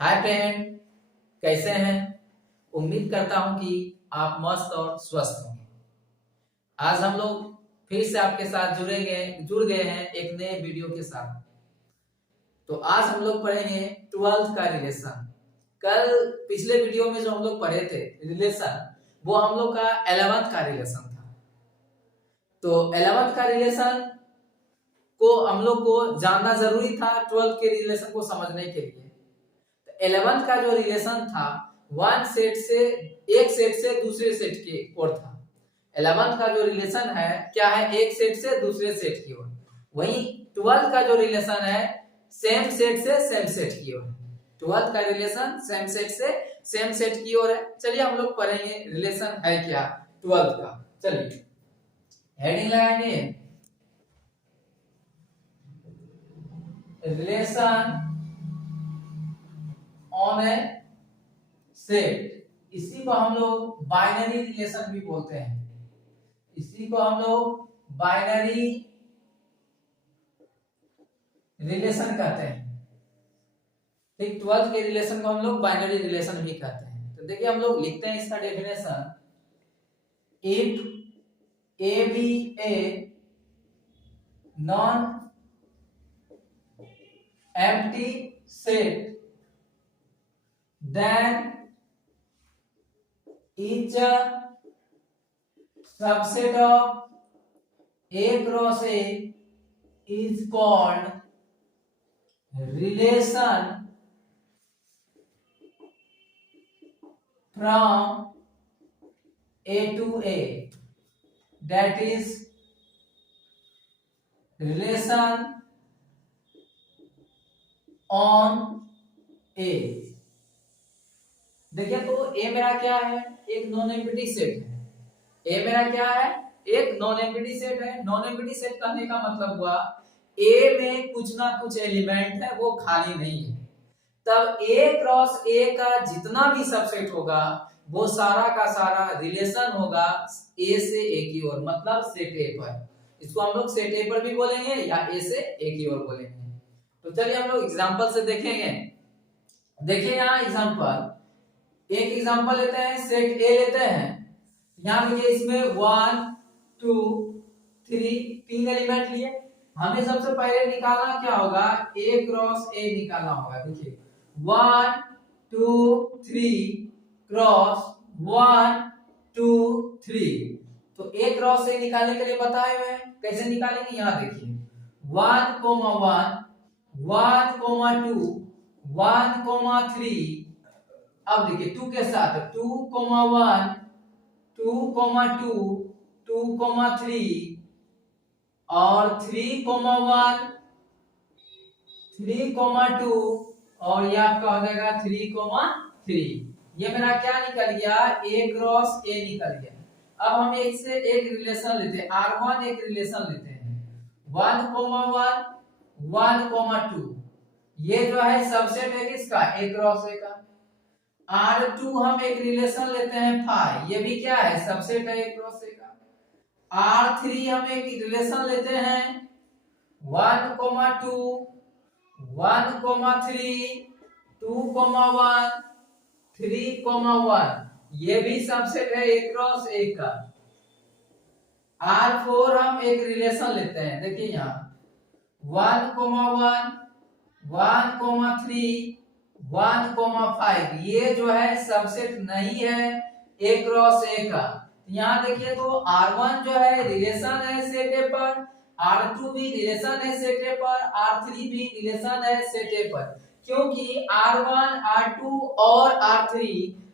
Hi friend, कैसे हैं। उम्मीद करता हूं कि आप मस्त और स्वस्थ होंगे। आज हम लोग फिर से आपके साथ जुड़ गए हैं एक नए वीडियो के साथ। तो आज हम लोग पढ़ेंगे 12th का रिलेशन। कल पिछले वीडियो में जो हम लोग पढ़े थे रिलेशन, वो हम लोग का 11th का रिलेशन था। तो 11th का रिलेशन को हम लोग को जानना जरूरी था 12th के रिलेशन को समझने के लिए। 11th का जो रिलेशन था एक सेट से दूसरे सेट की ओर था। 11th का जो रिलेशन है क्या है, एक सेट से दूसरे सेट की ओर। वहीं 12th का जो रिलेशन है सेम सेट से सेम सेट की ओर। 12th का रिलेशन सेम सेट से सेम सेट की ओर है। चलिए हम लोग पढ़ेंगे रिलेशन है क्या 12th का। चलिए हेडिंग लगाएंगे, रिलेशन ऑन ए सेट। इसी को हम लोग बाइनरी रिलेशन भी बोलते हैं। इसी को हम लोग बाइनरी रिलेशन कहते हैं। ठीक, 12th के रिलेशन को हम लोग बाइनरी रिलेशन भी कहते हैं। तो देखिए हम लोग लिखते हैं इसका definition. If A be a non empty set then each subset of A cross A is called relation from A to A, that is relation on A। देखिए तो ए मेरा क्या है, एक नॉन एम्प्टी सेट है। ए मेरा क्या है, एक नॉन एम्प्टी सेट है। नॉन एम्प्टी सेट कहने का मतलब हुआ ए में कुछ ना कुछ एलिमेंट है, वो खाली नहीं है। तब ए क्रॉस ए का जितना भी सबसेट होगा वो सारा का सारा रिलेशन होगा ए से ए की ओर, मतलब सेट ए पर। इसको हम लोग सेट ए पर भी बोलेंगे या ए से ए की ओर बोलेंगे। तो चलिए हम लोग एग्जांपल से देखेंगे। देखिए यहाँ एग्जांपल, एक एग्जांपल लेते हैं, सेट ए लेते हैं। यहां देखिए इसमें 1 2 3 तीन एलिमेंट लिए। हमें सबसे पहले निकालना क्या होगा, ए क्रॉस ए निकालना होगा। देखिए 1 2 3 क्रॉस 1 2 3। तो ए क्रॉस ए निकालने के लिए बताए हुए हैं, कैसे निकालेंगे। यहां देखिए 1 1 1 2 1 3। अब देखिए 2 के साथ 2 1 2 2 2 3 और 3 1 3 2 और ये आपका हो जाएगा 3 3। ये मेरा क्या निकल गया, ए क्रॉस ए निकल गया। अब हम एक से एक रिलेशन लेते हैं, R1 एक रिलेशन लेते हैं 1 1 1 2। ये जो है सबसेट है किसका, ए क्रॉस ए का। R2 हम एक रिलेशन लेते हैं 5, ये भी क्या है, सबसेट है ए क्रॉस ए का। R3 हम एक रिलेशन लेते हैं 1 2 1 3 2 1 3 1। ये भी सबसेट है ए क्रॉस ए का। R4 हम एक रिलेशन लेते हैं, देखिए यहाँ 1 1 3 1 5। ये जो है सबसेट नहीं है ए क्रॉस ए का। यहाँ देखिए तो R1 जो है रिलेशन है सेट ए पर, R2 भी रिलेशन है सेट ए पर, R3 भी रिलेशन है सेट ए पर। क्योंकि R1 R2 और R3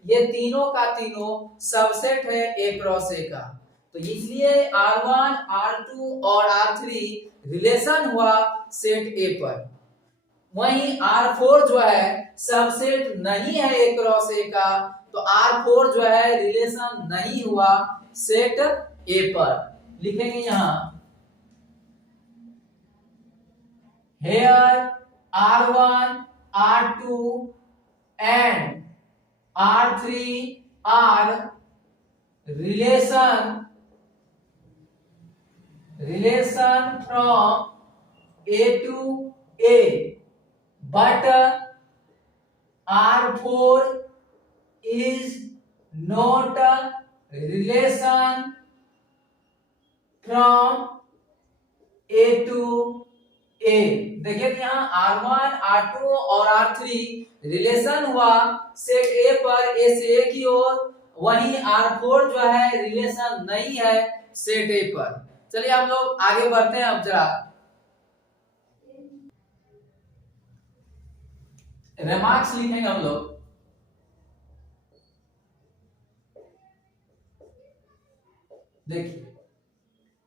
ये तीनों का तीनों सबसेट है ए क्रॉस ए का। तो इसलिए R1 R2 और R3 रिलेशन हुआ सेट ए पर। वहीं R4 जो है सबसेट नहीं है ए क्रॉस ए का, तो R4 जो है रिलेशन नहीं हुआ सेट ए पर। लिखेंगे यहां here R1 R2 and R3 are relation from A to A, but R4 is not a relation from A to A। देखिए कि यहाँ R1, R2 और R3 रिलेशन हुआ सेट A पर, A से A की ओर, वहीं R4 जो है रिलेशन नहीं है सेट A पर। चलिए हम लोग आगे बढ़ते हैं। अब जरा रिमार्क्स लिखेंगे हम लोग। देखिए,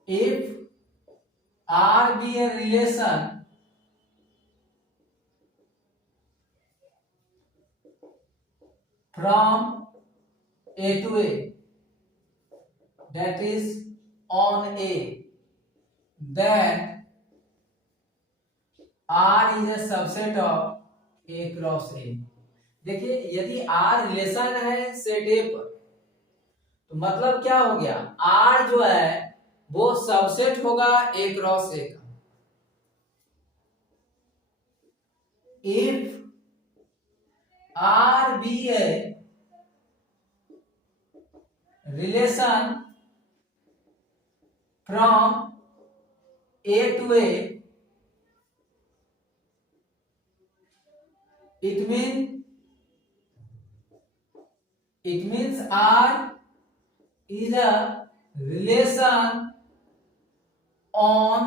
if R be a relation from A to A, that is on A, then R is a subset of A cross A। देखिए, यदि R रिलेशन है सेट A पर, तो मतलब क्या हो गया, R जो है वो सबसेट होगा A क्रॉस A का। If R be a relation from A to A, it means R is a relation on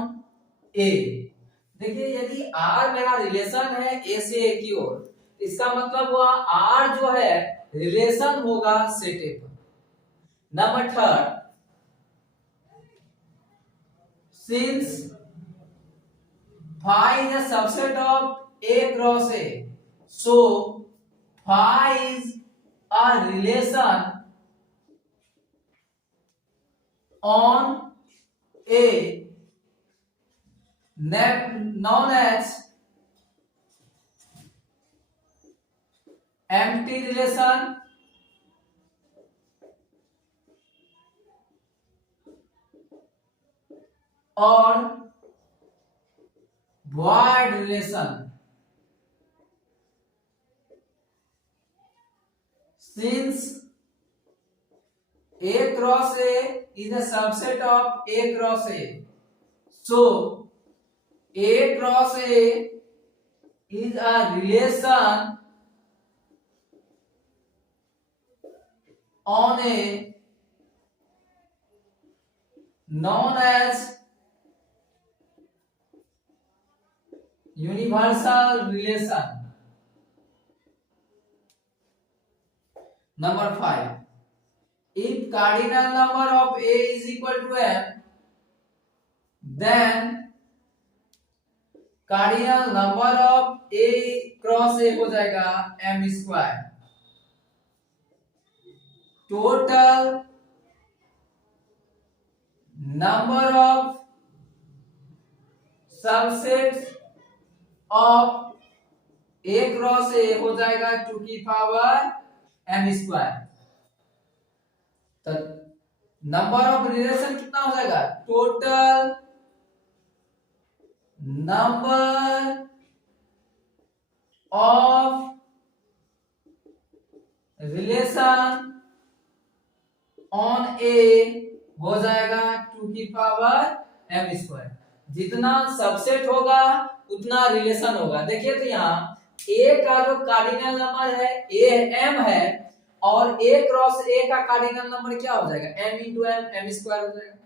A। देखिए, यदि R मेरा रिलेशन है A से A की ओर, इसका मतलब हुआ R जो है रिलेशन होगा सेट A पर। Number third, since phi is a subset of A cross A, so phi is a relation on A known as empty relation or void relation। Since A cross A is a subset of A cross A, so A cross A is a relation on A known as universal relation। Number 5, if cardinal number of A is equal to M, then cardinal number of A cross A हो जाएगा M square. Total number of subsets of A cross A हो जाएगा 2 की power M square. तो number of relation कितना हो जाएगा, total number of relation on A हो जाएगा 2 की पावर M स्क्वायर। जितना सबसेट होगा उतना रिलेशन होगा। देखिए, तो यहाँ A का जो कार्डिनल नंबर है A M है, और A क्रॉस A का कार्डिनल नंबर क्या हो जाएगा, M इंटू M स्क्वायर हो जाएगा।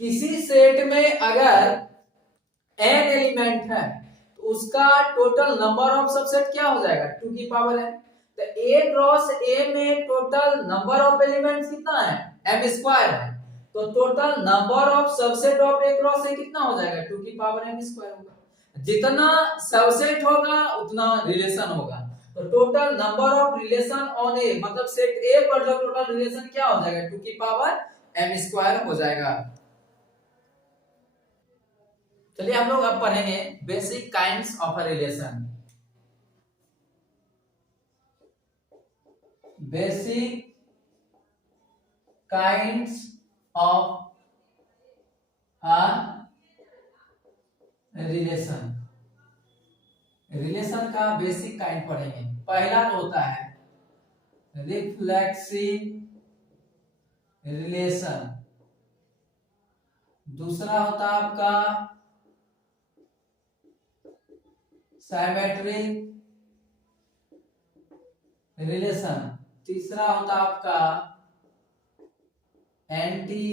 किसी सेट में अगर n एलिमेंट है तो उसका टोटल नंबर ऑफ सबसेट क्या हो जाएगा, 2 की पावर है। तो A क्रॉस A में टोटल नंबर ऑफ एलिमेंट्स कितना है, M स्क्वायर है। तो total number of subset of A cross A कितना हो जाएगा, 2 की पावर M स्क्वायर होगा। जितना सबसेट होगा उतना रिलेशन होगा। तो total number of relation on A मतलब सेट A पर जो टोटल रिलेशन क्या हो जाएगा, 2 की पावर M स्क्वायर हो जाएगा। चलिए हम लोग अब पढ़ेंगे basic kinds of a relation. Basic kinds of a relation. Relation का बेसिक काइंड पढ़ेंगे। पहला तो होता है रिफ्लेक्सिव रिलेशन, दूसरा होता है आपका सिमेट्रिक रिलेशन, तीसरा होता है आपका एंटी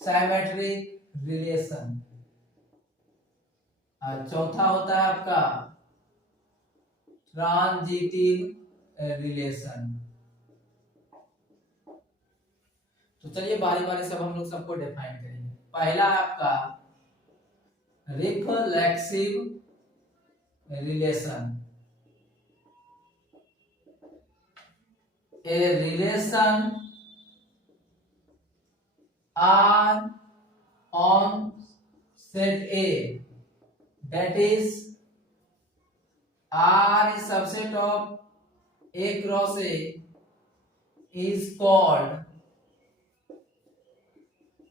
सिमेट्रिक रिलेशन, और चौथा होता है आपका ट्रांजिटिव रिलेशन। तो चलिए बारी बारी सब हम लोग सबको डिफाइन करेंगे। पहला आपका reflexive relation, a relation R on set A, that is R is subset of A cross A, is called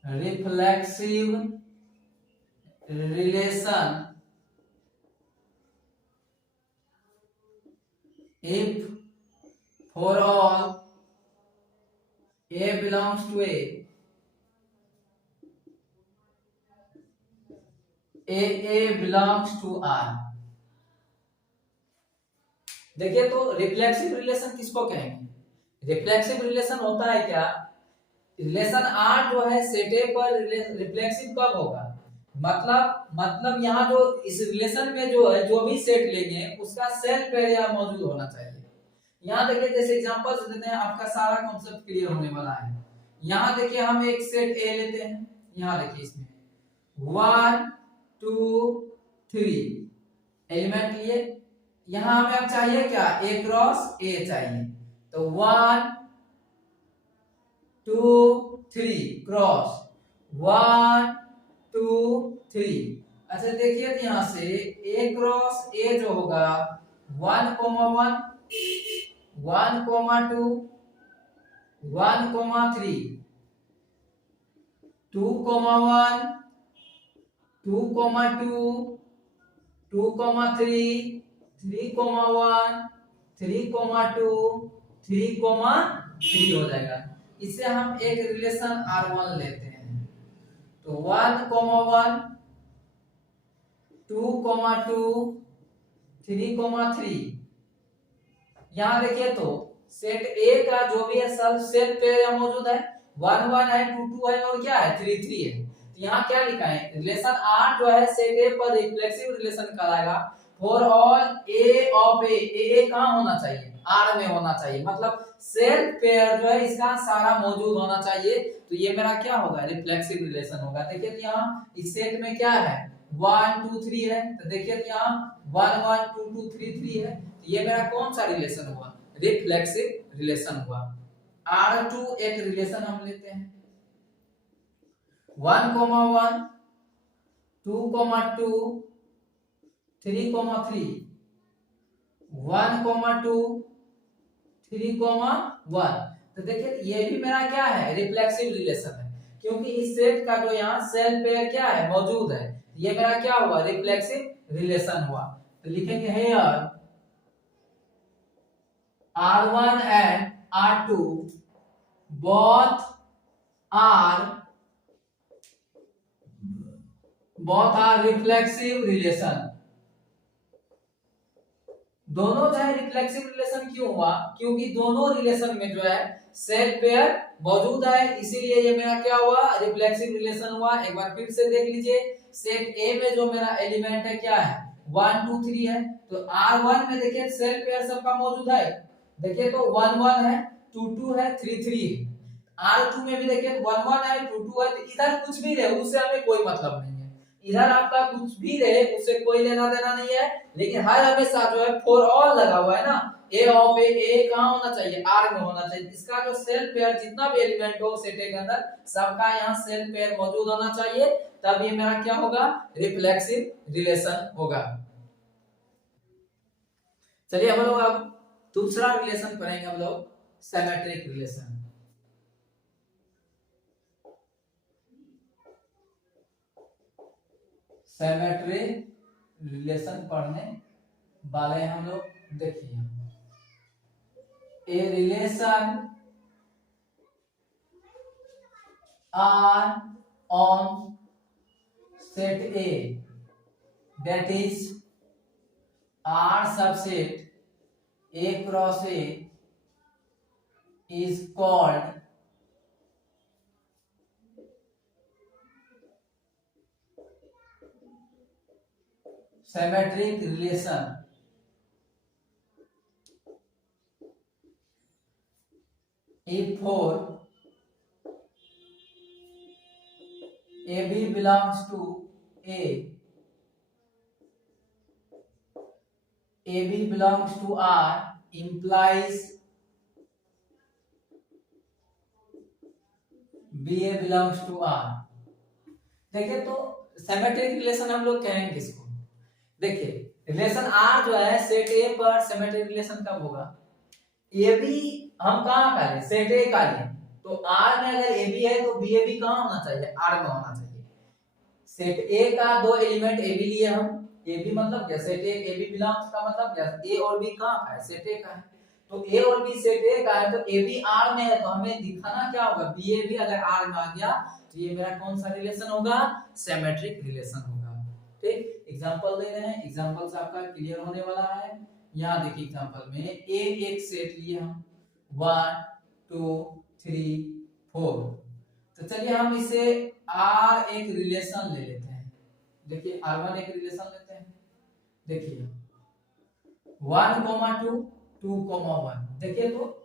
reflexive relation if for all A belongs to A belongs to R। देखिए तो reflexive relation किसको कहेंगे? Reflexive relation होता है क्या, relation R जो है set A पर रिफ्लेक्सिव कब होगा, मतलब यहाँ जो इस रिलेशन में जो है जो भी सेट लेंगे उसका सेल्फ पेयर यहाँ मौजूद होना चाहिए। यहाँ देखिए जैसे एग्जांपल देते हैं, आपका सारा कॉन्सेप्ट क्लियर होने वाला है। यहाँ देखिए हम एक सेट A लेते हैं, यहाँ देखिए इसमें 1 2 3 एलिमेंट लिए, यहाँ हमें अब चाहिए क्या, A क्रॉस A चाहिए, तो 1 2 3 क्रॉस 1 2 3। अच्छा देखिए तो यहाँ से A क्रॉस A जो होगा 1 1 1 2 1 3 2 1 2 2 2 3 3 1 3 2 3 3 हो जाएगा। इससे हम एक रिलेशन R1 लेते हैं, तो 1 1 2 2 3 3। यहाँ देखिए तो सेट A का जो भी है सब सेट पेयर यहाँ मौजूद है, 1 1 है 2 2 है और क्या है 3 3 है। तो यहाँ क्या लिखा है, रिलेशन R जो है सेट A पर रिफ्लेक्सिव रिलेशन कहलाएगा for all A of A कहाँ होना चाहिए, R में होना चाहिए, मतलब सेल्फ पेयर जो है इसका सारा मौजूद होना चाहिए। तो ये मेरा क्या होगा, रिफ्लेक्सिव रिलेशन होगा। देखिए तो यहाँ इस सेट में क्या है 1 2 3 है, तो देखिए तो यहाँ 1 1 2 2 3 3 है, तो ये मेरा कौन सा रिलेशन हुआ, रिफ्लेक्सिव रिलेशन हुआ। R2 एक रिलेशन हम लेते हैं 1 1 2 2 3 3 1 2 3 1। तो देखिए ये भी मेरा क्या है, रिफ्लेक्सिव रिलेशन है, क्योंकि इस सेट का जो यहाँ सेल्फ पेयर क्या है मौजूद है, ये मेरा क्या हुआ, रिफ्लेक्सिव रिलेशन हुआ। तो लिखेंगे here R1 and R2 both are reflexive relation। दोनों जो है रिफ्लेक्सिव रिलेशन क्यों हुआ, क्योंकि दोनों रिलेशन में जो है सेल्फ पेयर मौजूद है, इसीलिए ये मेरा क्या हुआ, रिफ्लेक्सिव रिलेशन हुआ। एक बार फिर से देख लीजिए, सेट A में जो मेरा एलिमेंट है क्या है 1 2 3 है, तो R1 में देखिए सेल्फ पेयर सबका मौजूद है, देखिए तो 1 1 है 2 2 है 3 3 है। R2 में भी देखिए 1 1 है 2 2 है, तो इधर कुछ भी रहे उससे हमें कोई मतलब नहीं है, इधर आपका कुछ भी रहे उससे कोई लेना देना नहीं है, लेकिन हर हमेशा जो है फॉर ऑल लगा हुआ है ना, A ऑफ A कहाँ होना चाहिए, R में होना चाहिए। इसका जो सेल्फ पेयर जितना भी एलिमेंट हो सेट के अंदर सबका यहाँ सेल्फ पेयर मौजूद होना चाहिए, तब ये मेरा क्या होगा, रिफ्लेक्सिव रिलेशन होगा। चलिए हम लोग अब दूसरा रिलेशन पढ़ेंगे, हम लोग सिमेट्रिक रिलेशन। सिमेट्रिक रिलेशन पढ़ने वाले हैं हम लोग। देखिए, A relation R on set A that is R subset A cross A is called symmetric relation. If for AB belongs to A, AB belongs to R implies BA belongs to R. देखिए, तो symmetric relation हम लोग कहेंगे किसको? देखिए, relation R जो है set A पर सिमेट्रिक रिलेशन कब होगा? AB हम कहाँ का लें? सेट A का लें, तो R में अगर AB है तो BA भी कहाँ होना चाहिए? R में होना चाहिए। सेट A का दो एलिमेंट AB लिए हम, AB मतलब क्या? सेट A AB बिलोंग्स का मतलब क्या? A और B कहाँ का है? सेट A का है। तो A और B सेट A का है, तो AB R में है, तो हमें दिखाना क्या होगा? BA भी अगर R में आ गया तो ये मेरा कौन सा रिलेशन होगा? सिमेट्रिक रिलेशन होगा। ठीक, एग्जांपल दे रहे हैं, एग्जांपल से आपका क्लियर होने वाला है। यहाँ देखिए, एग्जांपल में A एक सेट लिए हम 1 2 3 4, तो चलिए हम इसे R एक रिलेशन ले लेते हैं। देखिए, R1 एक रिलेशन लेते हैं। देखिए 1 2 2 1, देखिए तो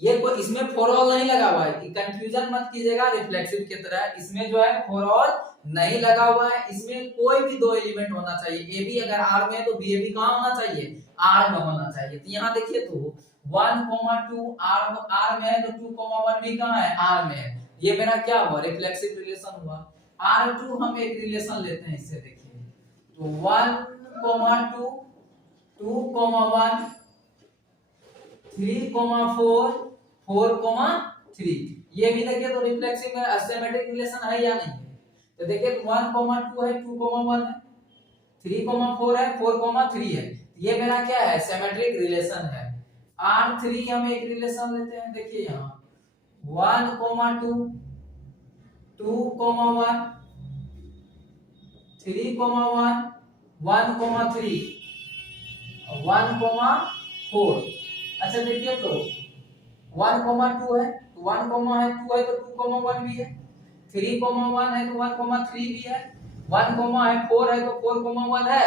ये कोई इसमें फॉर ऑल नहीं लगा हुआ है, कंफ्यूजन मत कीजिएगा रिफ्लेक्सिव की तरह। इसमें जो है फॉर ऑल नहीं लगा हुआ है, इसमें कोई भी दो एलिमेंट होना चाहिए। ए बी अगर आर में है तो बी ए भी कहाँ होना चाहिए? आर में होना चाहिए। तो यहाँ देखिए, तो 1 2 आर में है, तो 2 1 भी कहाँ है? आर में है। ये मेरा क्या हुआ? रिफ्लेक्सिव रिलेशन हुआ। R2 हम एक रिलेशन लेते हैं इससे। देखिए, तो 1 2 2 1 3 4 4 3, ये भी देखिए तो रिफ्लेक्सिव में सिमेट्रिक रिलेशन है या नहीं है? तो देखिए 1 2 है, 2 1 है, 3 4 है, 4 3 है, ये मेरा क्या है? सिमेट्रिक रिलेशन है। R3 हम एक रिलेशन लेते हैं। देखिए यहाँ 1 2 2 1 3 1 1 3 1 4। अच्छा देखिए, तो 1 2 है, तो 1 है 2 है, तो 2 1 भी है, 3 1 है तो 1 3 भी है, 1 है 4 है तो 4 1 है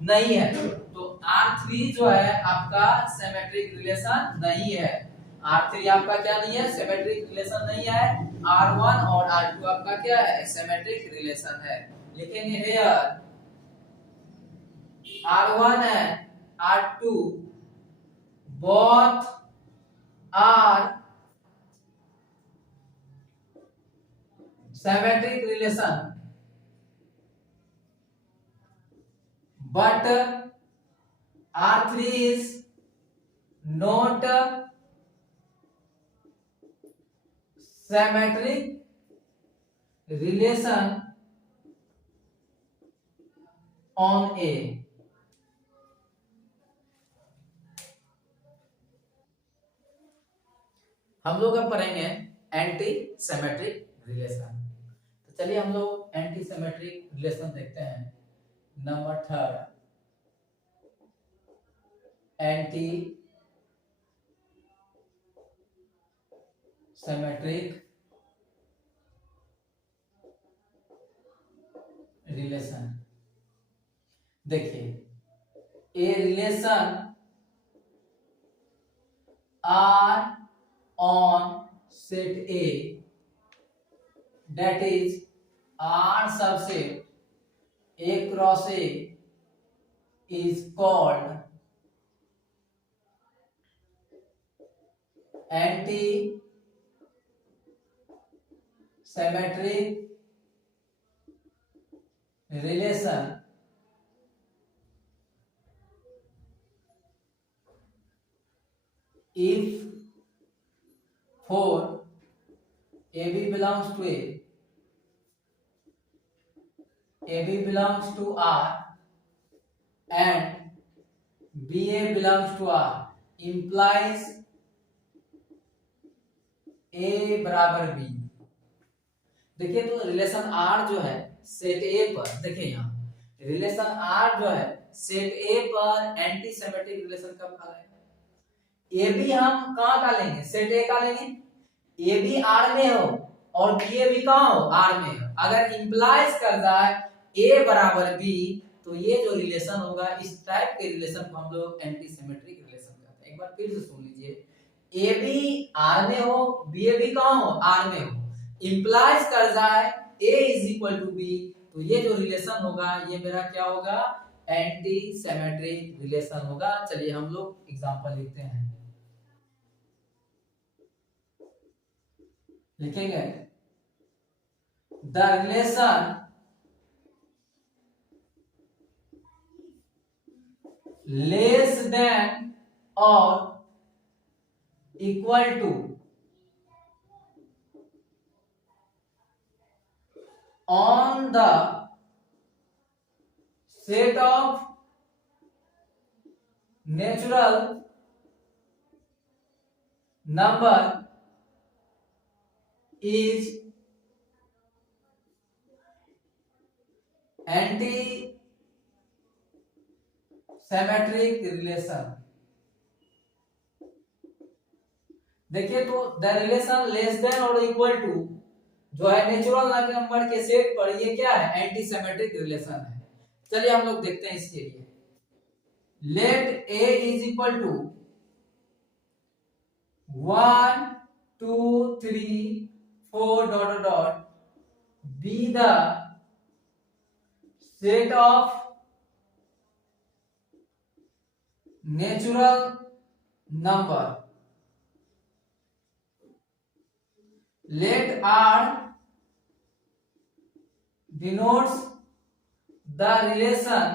नहीं है। तो R3 जो है आपका सिमेट्रिक रिलेशन नहीं है। R3 आपका क्या नहीं है? सिमेट्रिक रिलेशन नहीं है। R1 और R2 आपका क्या है? सिमेट्रिक रिलेशन है। लिखेंगे here R1 and R2 both are symmetric relation, but R3 is not symmetric relation on A। हम लोग अब पढ़ेंगे एंटी सिमेट्रिक रिलेशन। तो चलिए हम लोग एंटी सिमेट्रिक रिलेशन देखते हैं। Number 3, anti symmetric relation. देखिए, A relation R on set A, that is R subset A cross A is called anti-symmetric relation if for AB belongs to A, AB belongs to R, and BA belongs to R implies A बराबर B। देखिए तो relation R जो है set A पर, देखिए यहाँ relation R जो है सेट A पर एंटी सिमेट्रिक रिलेशन कब कहलाएगा। ए बी हम कहाँ डालेंगे, सेट A का लेंगे, ए बी R में हो और बी ए भी कहाँ हो, R में हो। अगर इंप्लाइज कर जाए A बराबर B तो ये जो रिलेशन होगा इस टाइप के रिलेशन को हम लोग एंटी सिमेट्रिक रिलेशन कहते हैं। एक बार फिर से सुन लीजिए, ए बी आर में हो, बी ए भी कहाँ हो, आर में हो, इंप्लाइज कर जाए A is equal to B तो ये जो रिलेशन होगा ये मेरा क्या होगा, एंटी सिमेट्रिक रिलेशन होगा। चलिए हम लोग एग्जांपल लिखते हैं, लिखेंगे द रिलेशन लेस देन और equal to on the set of natural number is anti symmetric relation। देखिए तो द रिलेशन लेस देन और इक्वल टू जो है नेचुरल नंबर के सेट पर ये क्या है, एंटी सिमेट्रिक रिलेशन है। चलिए हम लोग देखते हैं इसके लिए, let A is equal to 1 2 3 4 dot dot B the set of natural number, let R denotes the relation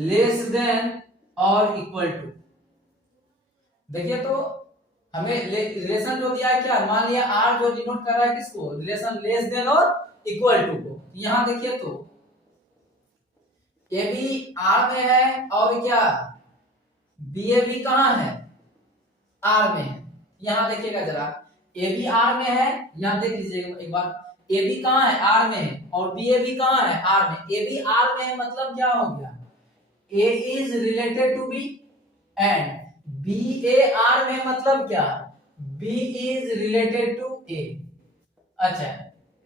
less than or equal to। देखिए तो हमें रिलेशन जो दिया है क्या, मान लिया R जो डिनोट कर रहा है किसको, रिलेशन लेस देन और इक्वल टू को। यहां देखिए तो ए बी R में है और क्या बी ए भी कहां है, आर में है। यहां देखिएगा जरा, ए बी आर में है, यहां देख लीजिएगा एक बार, ए बी कहां है, आर में है और बी ए भी कहां है, आर में। ए बी आर में है मतलब क्या हो गया, A is related to B and B A R में मतलब क्या, B is related to A. अच्छा,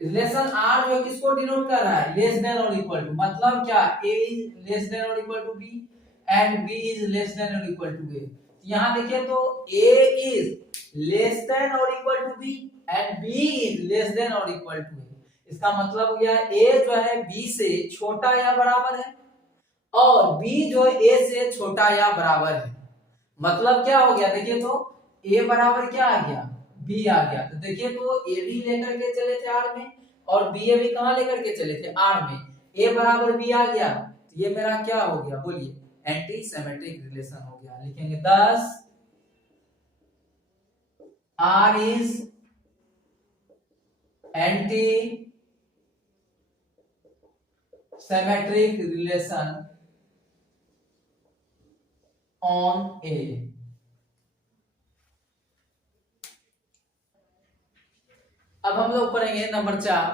रिलेशन आर जो किसको डिनोट कर रहा है, लेस देन और इक्वल टू, मतलब क्या ए इज लेस देन और equal to B and B is less than और इक्वल टू ए। यहां देखिए तो A इज लेस देन और equal to B and B is less than और इक्वल टू A। इसका मतलब हो गया A जो है B से छोटा या बराबर है और B जो है A से छोटा या बराबर है। मतलब क्या हो गया, देखिए तो A बराबर क्या आ गया, B आ गया। तो देखिए तो A भी लेकर के चले थे R में और B भी कहां लेकर के चले थे, R में। A बराबर B आ गया तो ये मेरा क्या हो गया, बोलिए एंटी सिमेट्रिक रिलेशन हो गया। लिखेंगे thus R is anti symmetric relation on A। अब हम लोग पढ़ेंगे नंबर 4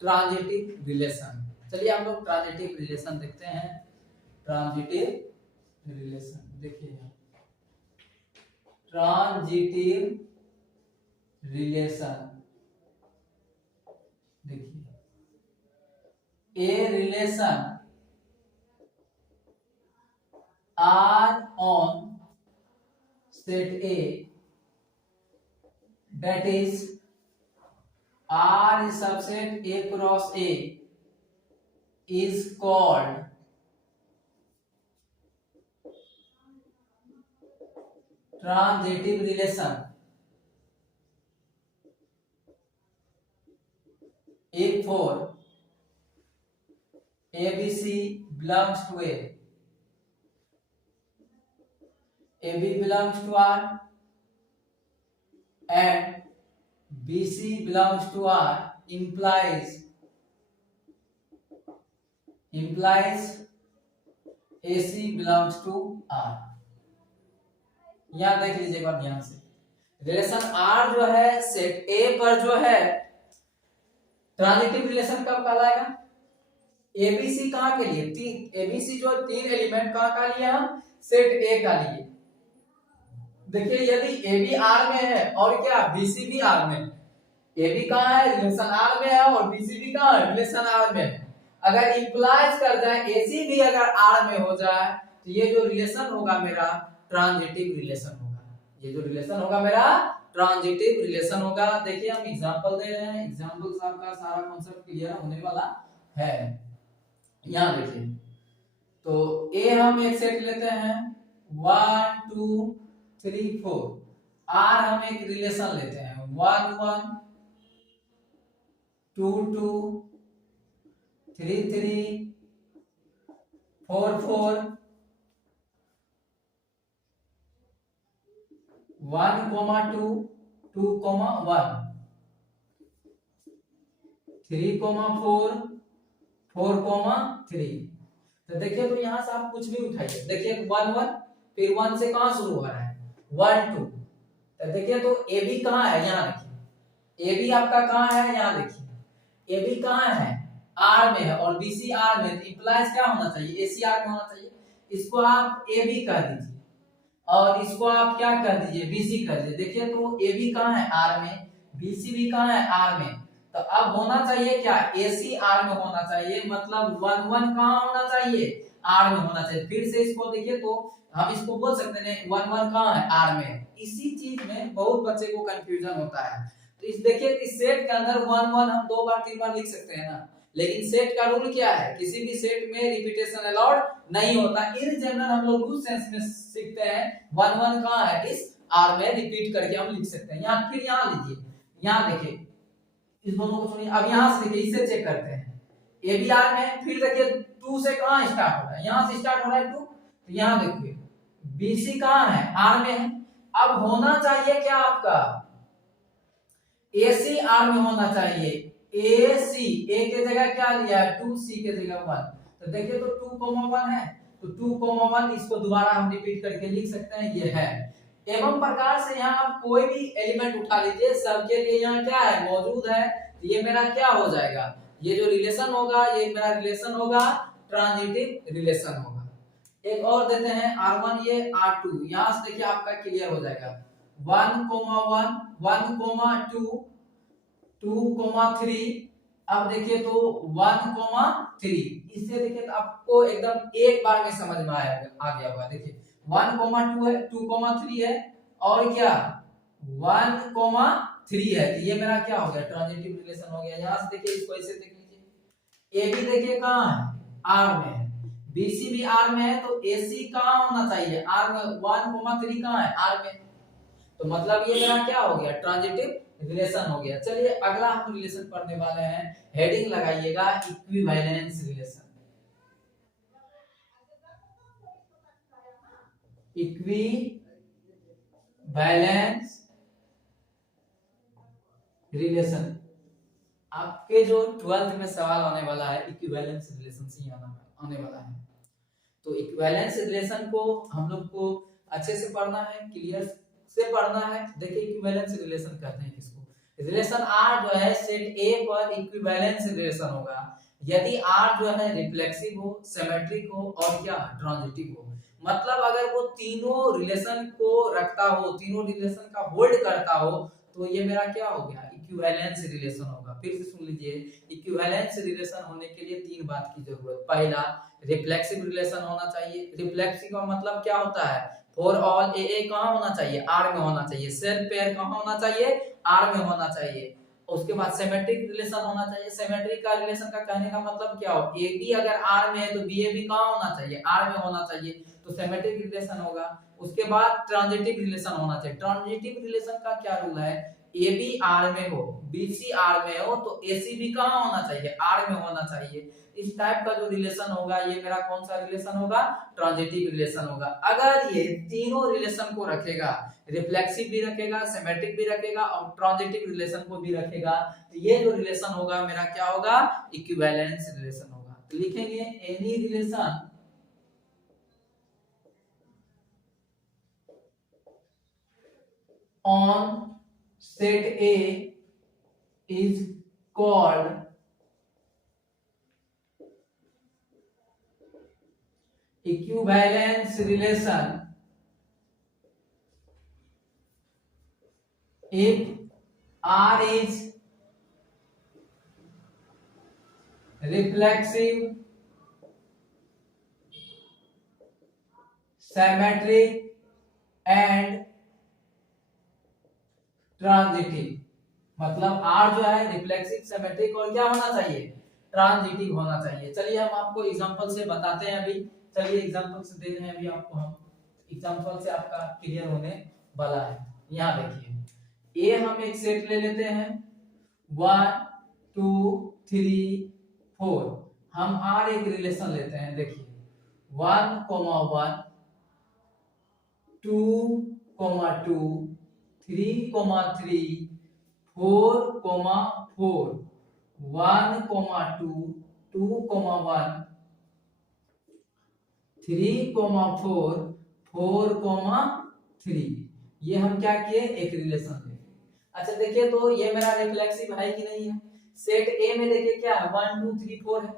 ट्रांजिटिव रिलेशन। चलिए हम लोग ट्रांजिटिव रिलेशन देखते हैं। ट्रांजिटिव रिलेशन देखिए, ट्रांजिटिव रिलेशन देखिए, A relation R on set A that is R is subset A cross A is called transitive relation if for ABC belongs to A, AB belongs to R and BC belongs to R implies implies AC belongs to R। यहां देख लीजिए एक बार ध्यान से, relation R जो है set A पर जो है ट्रांजिटिव रिलेशन कब कहलाएगा? एबीसी कहां के लिए? तीन एबीसी जो तीन एलिमेंट कहां का लिए हम? सेट ए का लिए। देखिए यदि AB R में है और क्या BC भी R में है, AB कहां है? रिलेशन R में है और BC भी कहां है? रिलेशन R में है। अगर इंप्लाइज कर जाए AC भी अगर R में हो जाए तो ये जो रिलेशन होगा मेरा ट्रांजिटिव रिलेशन होगा। ये जो रिलेशन होगा मेरा ट्रांजिटिव रिलेशन होगा। देखिए हम एग्जांपल दे रहे हैं, एग्जांपल से आपका सारा कॉन्सेप्ट क्लियर होने वाला है। यहां देखिए तो ए हम एक सेट लेते हैं 1 2 3 4। आर हम एक रिलेशन लेते हैं 1 1 2 2 3 3 4 4 1 2 2 1 3 4 4 3। तो देखिए तो यहां से आप कुछ भी उठाइए, देखिए 1 1 फिर 1 से कहां शुरू हो रहा है? 1 2। तो देखिए तो ए बी कहां है? यहां देखिए ए बी आपका कहां है? यहां देखिए ए बी कहां है? आर में है और बी सी आर में, तो इंप्लाइज क्या होना चाहिए? ए सी आर में होना चाहिए। इसको आप ए बी कह दीजिए और इसको आप क्या कर दीजिए? बी सी कर दीजिए। देखिए तो ए बी कहां है? आर में, बी सी भी कहां है? आर में। तो अब होना चाहिए क्या? AC R में होना चाहिए, मतलब 1 1 कहां होना चाहिए? R में होना चाहिए। फिर से इसको देखिए तो हम इसको बोल सकते हैं 1 1 कहां है? R में। इसी चीज में बहुत बच्चे को कंफ्यूजन होता है। तो इस देखिए इस सेट के अंदर 1 1 हम 2 बार 3 बार लिख सकते हैं ना, लेकिन सेट का रूल क्या है? किसी भी सेट में रिपीटेशन अलाउड नहीं होता। इन जनरल हम लोग रूल सेंस में सीखते हैं 1 1 कहां है? इस R में रिपीट करके हम लिख सकते हैं। यहां फिर यहां लीजिए, यहां देखिए इस दोनों को सुनिए। अब यहां से देखिए इससे चेक करते हैं ए बी आर में, फिर देखिए 2 से कहां स्टार्ट हो रहा है? यहां से स्टार्ट हो रहा है 2। तो यहां देखिए बी सी कहां है? आर में है। अब होना चाहिए क्या आपका? ए सी आर में होना चाहिए। ए सी ए के जगह क्या लिया है? 2 सी के जगह 1। तो देखिए तो 2 1 है, तो 2 1 इसको दोबारा हम रिपीट करके लिख सकते हैं, ये है। एवं प्रकार से यहाँ आप कोई भी एलिमेंट उठा लीजिए, सबके लिए यहाँ क्या है? मौजूद है। ये मेरा क्या हो जाएगा? ये जो रिलेशन होगा ये मेरा रिलेशन होगा ट्रांजिटिव रिलेशन होगा। एक और देते हैं R1 ये R2। यहाँ से देखिए आपका क्लियर हो जाएगा 1 1 1 2 2 3। अब देखिए तो 1 3। इससे देखिए तो आपको एकदम एक बार में समझ में आ गया होगा। देखिए 1 2 है, 2 3 है और क्या 1 3 है। तो ये मेरा क्या हो गया? ट्रांजिटिव रिलेशन हो गया। यहां से देखिए इसको ऐसे देख लीजिए, ए बी देखिए कहां है? आर में है, बी सी भी आर में है, तो ए सी कहां होना चाहिए? आर में। 1 3 कहां है? आर में। तो मतलब ये मेरा क्या हो गया? ट्रांजिटिव रिलेशन हो गया। चलिए अगला हम रिलेशन पढ़ने वाले हैं, हेडिंग लगाइएगा इक्विवेलेंस रिलेशन। इक्विवेलेंस रिलेशन आपके जो 12th में सवाल आने वाला है, इक्विवेलेंस रिलेशन से आने वाला है। तो इक्विवेलेंस रिलेशन को हम लोग को अच्छे से पढ़ना है, क्लियर से पढ़ना है। देखिए इक्विवेलेंस रिलेशन कहते हैं किसको? रिलेशन R जो है सेट A पर इक्विवेलेंस रिलेशन होगा यदि R जो है रिफ्लेक्सिव हो, सिमेट्रिक हो और क्या ट्रांजिटिव हो। मतलब अगर वो तीनों रिलेशन को रखता हो, तीनों रिलेशन का होल्ड करता हो, तो ये मेरा क्या हो गया? इक्विवेलेंस रिलेशन होगा। फिर से सुन लीजिए, इक्विवेलेंस रिलेशन होने के लिए तीन बात की जरूरत। पहला, रिफ्लेक्सिव रिलेशन होना चाहिए। रिफ्लेक्सिव का मतलब क्या होता है? फॉर ऑल ए कहां होना चाहिए? आर में होना चाहिए। सेल्फ पेयर कहां होना चाहिए? आर में होना चाहिए। उसके बाद सिमेट्रिक रिलेशन होना चाहिए। सिमेट्रिक का रिलेशन का कहने का मतलब क्या हो? ए बी अगर आर में है तो बी ए भी कहां होना चाहिए? आर में होना चाहिए, तो सिमेट्रिक रिलेशन होगा। उसके बाद ट्रांजिटिव रिलेशन होना चाहिए। ट्रांजिटिव रिलेशन का क्या रूल है? ए बी आर में हो, बी सी आर में हो, तो ए सी भी कहां होना चाहिए? आर में होना चाहिए। इस टाइप का जो रिलेशन होगा ये मेरा कौन सा रिलेशन होगा? ट्रांजिटिव रिलेशन होगा। अगर ये तीनों रिलेशन को रखेगा, रिफ्लेक्सिव भी रखेगा, सिमेट्रिक भी रखेगा और ट्रांजिटिव रिलेशन को भी रखेगा, तो ये जो रिलेशन होगा मेरा क्या होगा? इक्विवेलेंस रिलेशन होगा। लिखेंगे any relation on set A is called equivalence relation if R is reflexive, symmetric and transitive. मतलब R जो है रिफ्लेक्सिव, सिमेट्रिक और क्या होना चाहिए, ट्रांजिटिव होना चाहिए। चलिए हम आपको एग्जांपल से बताते हैं अभी। चलिए एग्जांपल से दे रहे हैं अभी आपको हम, एग्जांपल से आपका क्लियर होने वाला है। यहाँ देखिए, ए हम एक सेट ले लेते हैं 1 2 3 4। हम R एक रिलेशन लेते हैं, देखिए 1 1 2 2 3 3 4 4 1 2 2 1 3 4 4 3। ये हम क्या किए, एक रिलेशन ले। अच्छा देखिए, तो ये मेरा रिफ्लेक्सिव है कि नहीं है। सेट ए में देखिए क्या है, 1 2 3 4 है।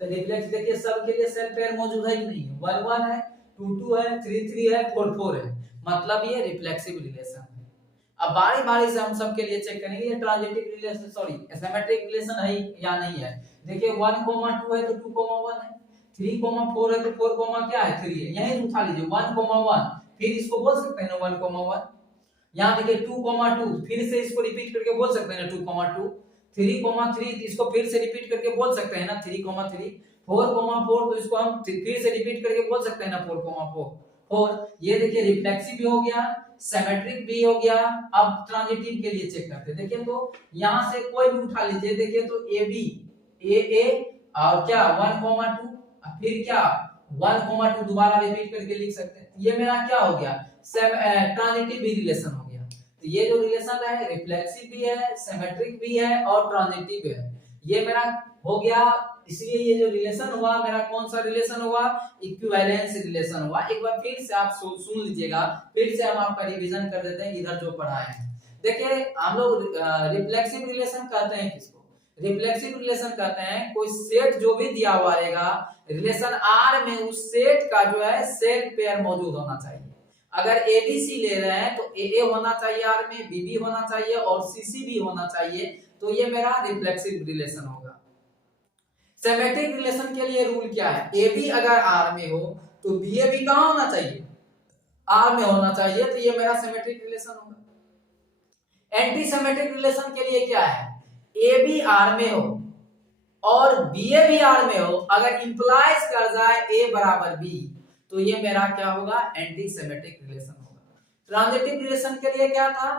तो रिफ्लेक्स देखिए सब के लिए सेल पेयर मौजूद है कि नहीं है, 1 1 है, 2 2 है, 3 3 है, 4 4 है। मतलब ये रिफ्लेक्सिव रिलेशन है। अब बारी बारी से हम सब के लिए चेक करेंगे ये transitive relation, sorry symmetric relation है या नहीं है। देखिए 1 2 है तो 2 1 है, 3 4 है तो 4 क्या है 3 है। यहीं उठा लीजिए 1 1, फिर इसको बोल सकते हैं ना 1 1। यहाँ देखिए 2 2, फिर से इसको रिपीट करके बोल सकते हैं ना 2 2। 3 3 इसको फिर से रिपीट करके बोल सकते हैं ना 3 3। 4 4 तो इसको हम फिर से रिपीट करके बोल सकते हैं ना 4 4। ये देखिए रिफ्लेक्सिव भी हो गया, सिमेट्रिक भी हो गया। अब ट्रांजिटिव के लिए चेक करते हैं। देखिए तो यहाँ से कोई भी उठा लीजिए, देखिए तो ए बी ए और क्या 1 2, फिर क्या 1 2 दोबारा रिपीट करके लिख सकते हैं। ये मेरा क्या हो गया, ट्रांजिटिव भी रिलेशन हो गया। तो ये जो रिलेशन है रिफ्लेक्सिव भी है, सिमेट्रिक भी है और ट्रांजिटिव है। ये मेरा हो गया। इसलिए ये जो रिलेशन हुआ मेरा, कौन सा रिलेशन हुआ, इक्विवेलेंस रिलेशन हुआ। एक बार फिर से आप सुन लीजिएगा, फिर से हम आपका रिवीजन कर देते हैं इधर जो पढ़ाए हैं। देखिए हम लोग रिफ्लेक्सिव रिलेशन कहते हैं किसको, रिफ्लेक्सिव रिलेशन कहते हैं कोई सेट जो भी दिया हुआ रहेगा रिलेशन R में, उस सेट का जो है सेल पेयर मौजूद होना चाहिए। अगर ABC ले रहे हैं तो AA होना चाहिए R में, BB होना चाहिए और CC भी होना चाहिए। तो ये मेरा रिफ्लेक्सिव रिलेशन होगा। सिमेट्रिक रिलेशन के लिए रूल क्या है, AB अगर R में हो तो BA भी कहां होना चाहिए, R में होना चाहिए। तो ये मेरा सिमेट्रिक रिलेशन होगा। एंटी सिमेट्रिक रिलेशन के लिए क्या है, AB R में हो और BA भी R में हो, अगर इंप्लाइज कर जाए A बराबर B, तो ये मेरा क्या होगा, एंटी सिमेट्रिक रिलेशन होगा। ट्रांजिटिव रिलेशन के लिए क्या था,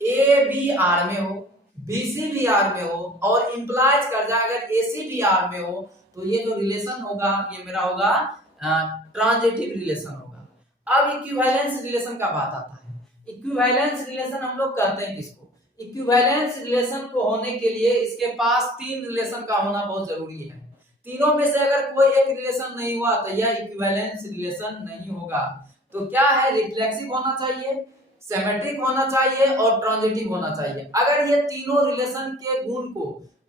AB R में हो, BC भी R में हो और इंप्लाइज कर जाए अगर AC भी R में हो, तो ये जो रिलेशन होगा ये मेरा होगा ट्रांजिटिव रिलेशन होगा। अब इक्विवेलेंस रिलेशन का बात आता है। इक्विवेलेंस रिलेशन हम लोग कहते हैं किसको, इक्विवेलेंस रिलेशन को होने के लिए इसके पास 3 रिलेशन का होना बहुत जरूरी है। तीनों में से अगर कोई एक रिलेशन नहीं हुआ तो यह इक्विवेलेंस रिलेशन नहीं होगा। तो क्या है, रिफ्लेक्सिव होना चाहिए, सिमेट्रिक होना चाहिए और ट्रांजिटिव होना चाहिए। अगर ये तीनों रिलेशन के गुण को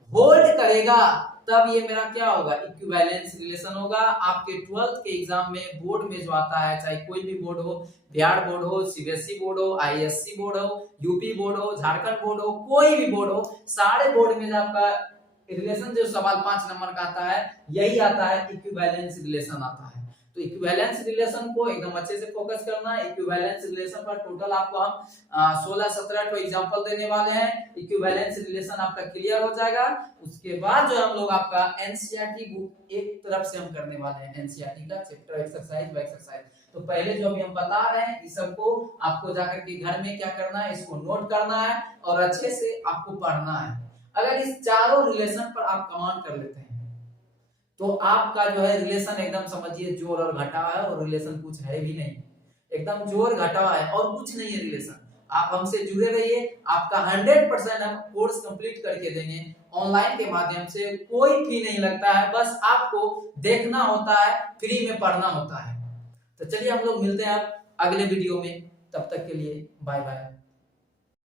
होल्ड करेगा तब ये मेरा क्या होगा, इक्विवेलेंस रिलेशन होगा। आपके 12th के एग्जाम में बोर्ड में जो आता है, चाहे कोई भी बोर्ड हो, बिहार बोर्ड हो, सीबीएसई बोर्ड हो, आईएससी बोर्ड हो, यूपी बोर्ड हो, झारखंड बोर्ड हो, कोई भी बोर्ड हो, सारे बोर्ड में आपका रिलेशन जो सवाल 5 नंबर का आता है यही आता है, इक्विवेलेंस रिलेशन आता है। तो इक्विवेलेंस रिलेशन को एकदम अच्छे से फोकस करना है। इक्विवेलेंस रिलेशन पर टोटल आपको हम 16-17 एग्जांपल देने वाले हैं। इक्विवेलेंस रिलेशन आपका क्लियर हो जाएगा। उसके बाद जो हम लोग आपका एनसीईआरटी बुक एक तरफ से हम करने वाले हैं, एनसीईआरटी का चैप्टर एक्सरसाइज बाय एक्सरसाइज। तो पहले जो अभी हम बता रहे हैं इस सबको आपको जाकर के घर में क्या करना है, इसको नोट करना है और अच्छे से आपको पढ़ना है। अगर इस चारों रिलेशन पर आप कमांड कर लेते हैं तो आपका जो है रिलेशन एकदम समझिए जोड़ और घटा है, और रिलेशन कुछ है भी नहीं, एकदम जोड़ घटा है और कुछ नहीं है रिलेशन। आप हमसे जुड़े रहिए, आपका 100% हम कोर्स कंप्लीट करके देंगे ऑनलाइन के माध्यम से, कोई फी नहीं लगता है, बस आपको देखना होता है, फ्री में पढ़ना होता है। तो चलिए हम लोग मिलते हैं अब अगले वीडियो में, तब तक के लिए बाय बाय।